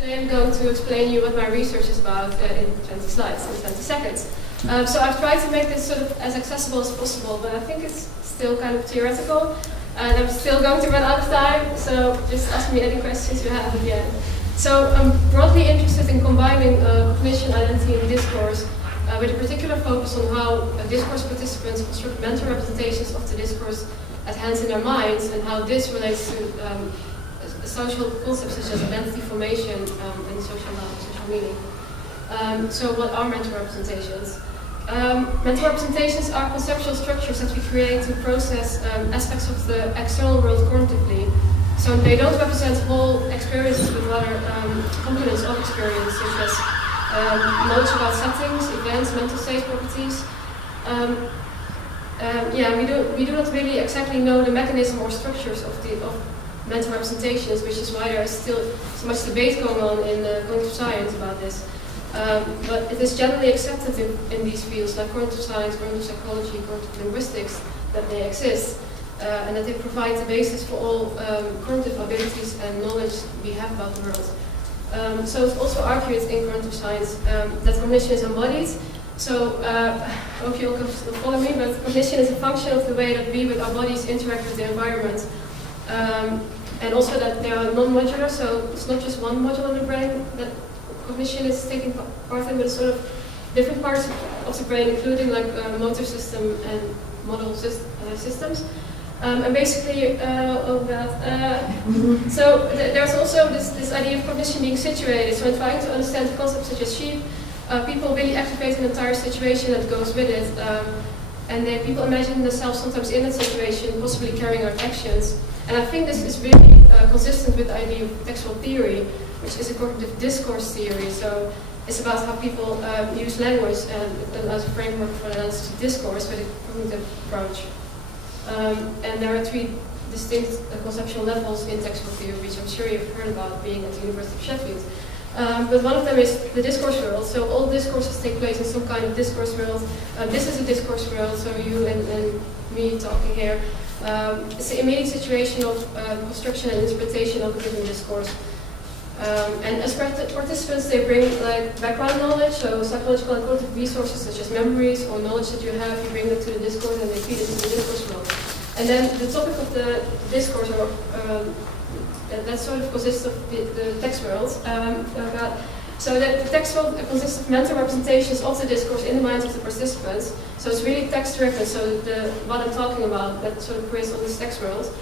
Today I'm going to explain you what my research is about in 20 slides, in 20 seconds. So I've tried to make this sort of as accessible as possible, but I think it's still kind of theoretical, and I'm still going to run out of time, so just ask me any questions you have at the end. So I'm broadly interested in combining cognition, identity, and discourse, with a particular focus on how discourse participants construct mental representations of the discourse at hand in their minds, and how this relates to social concepts such as identity formation and social meaning. So what are mental representations? Mental representations are conceptual structures that we create to process aspects of the external world cognitively. So they don't represent whole experiences, but rather components of experience, such as knowledge about settings, events, mental state properties. We do not really exactly know the mechanism or structures of mental representations, which is why there is still so much debate going on in cognitive science about this. But it is generally accepted in these fields like cognitive science, cognitive psychology, cognitive linguistics, that they exist and that they provide the basis for all cognitive abilities and knowledge we have about the world. So it's also argued in cognitive science that cognition is embodied. So I hope you all can still follow me, but cognition is a function of the way that we with our bodies interact with the environment. And also that they are non-modular, so it's not just one module in the brain that cognition is taking part in, but sort of different parts of the brain, including like motor system and model systems. And basically, so there's also this idea of cognition being situated. So in trying to understand concepts such as sheep, people really activate an entire situation that goes with it. And people imagine themselves sometimes in that situation, possibly carrying out actions. And I think this is really consistent with the idea of textual theory, which is a cognitive discourse theory. So it's about how people use language as a framework for analysis of discourse with a cognitive approach. And there are three distinct conceptual levels in textual theory, which I'm sure you've heard about being at the University of Sheffield. But one of them is the discourse world. So all discourses take place in some kind of discourse world. This is a discourse world, so you and me talking here. It's the immediate situation of construction and interpretation of a given discourse. And as participants, they bring like background knowledge, so psychological and cognitive resources such as memories or knowledge that you have, you bring them to the discourse and they feed into the discourse world. And then the topic of the discourse, or that sort of consists of the text world. So the text world consists of mental representations of the discourse in the minds of the participants. So it's really text-driven, so what I'm talking about, that sort of creates all this text world.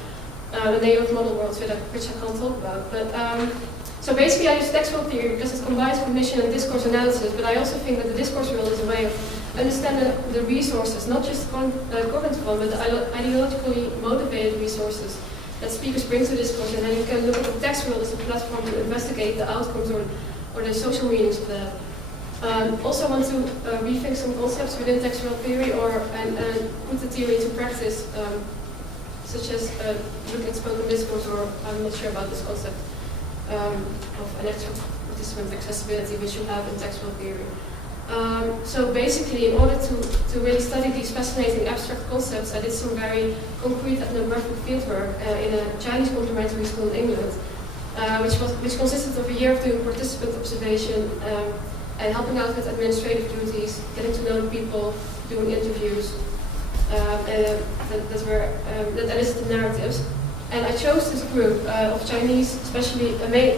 And they have model worlds which I can't talk about. But so basically I use text world theory because it combines cognition and discourse analysis, but I also think that the discourse world is a way of understanding the resources, not just cognitive one, but the ideologically motivated resources that speakers bring to discourse, and then you can look at the text world as a platform to investigate the outcomes or the social meanings of that. Also want to rethink some concepts within text world theory and put the theory into practice, such as looking at spoken discourse, or I'm not sure about this concept of electric participant accessibility, which you have in text world theory. So basically, in order to really study these fascinating abstract concepts, I did some very concrete ethnographic fieldwork in a Chinese complementary school in England, which consisted of a year of doing participant observation and helping out with administrative duties, getting to know people, doing interviews that elicited narratives. And I chose this group of Chinese, especially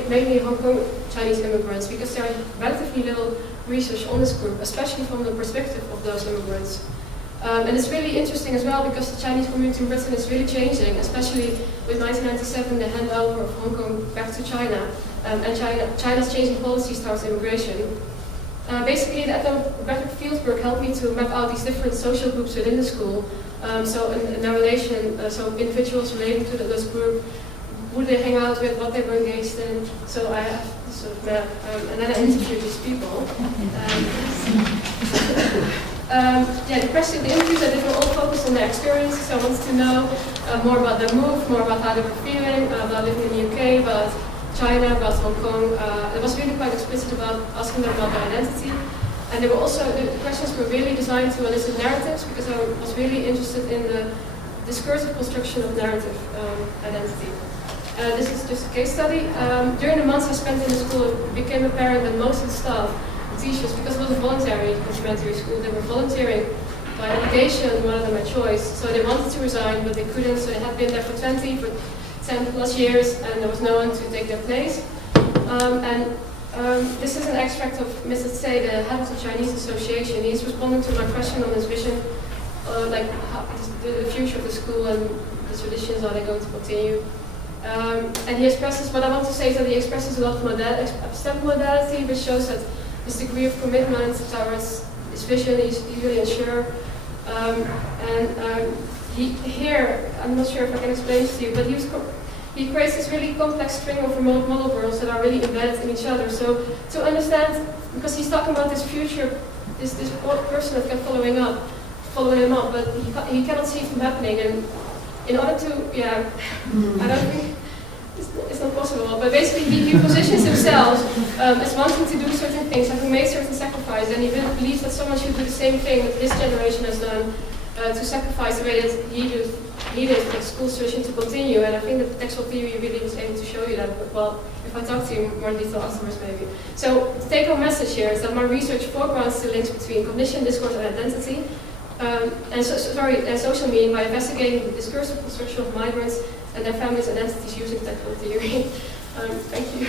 mainly Hong Kong Chinese immigrants, because there is relatively little research on this group, especially from the perspective of those immigrants. And it's really interesting as well because the Chinese community in Britain is really changing, especially with 1997, the handover of Hong Kong back to China, and China's changing policies towards immigration. Basically, the ethnographic fieldwork helped me to map out these different social groups within the school. So in their relation, so individuals relating to this group, who they hang out with, what they were engaged in. So I have this sort of map, and then I interviewed these people. The interviews I did were all focused on their experiences. So I wanted to know more about their move, more about how they were feeling, about living in the UK, about China, about Hong Kong. It was really quite explicit about asking them about their identity. And they were also, the questions were really designed to elicit narratives, because I was really interested in the discursive construction of narrative identity. This is just a case study. During the months I spent in the school, it became apparent that most of the staff, the teachers, because it was a voluntary complementary school, they were volunteering by obligation rather than by choice. So they wanted to resign, but they couldn't, so they had been there for 10 plus years, and there was no one to take their place. This is an extract of Mr. Tsai, the head of the Chinese Association. He's responding to my question on his vision, like how, the future of the school and the traditions, are they going to continue? And he expresses, what I want to say is that he expresses a lot of step modality, which shows that his degree of commitment towards his vision, he's really unsure. Here, I'm not sure if I can explain this to you, but he creates this really complex string of remote model worlds that are really embedded in each other. So to understand, because he's talking about this future, this person that kept following him up, but he cannot see it from happening. And in order to, I don't think it's not possible. But basically, he positions himself as wanting to do certain things, having made certain sacrifices, and he really believes that someone should do the same thing that his generation has done to sacrifice the way that he did for the school tradition to continue. And I think that the textual theory really was able to show you that. But, well, if I talk to you more in detail afterwards, maybe. So the take-home message here is that my research foregrounds the links between cognition, discourse, and identity. And social meaning by investigating the discursive construction of migrants and their families and entities using textual theory. Thank you.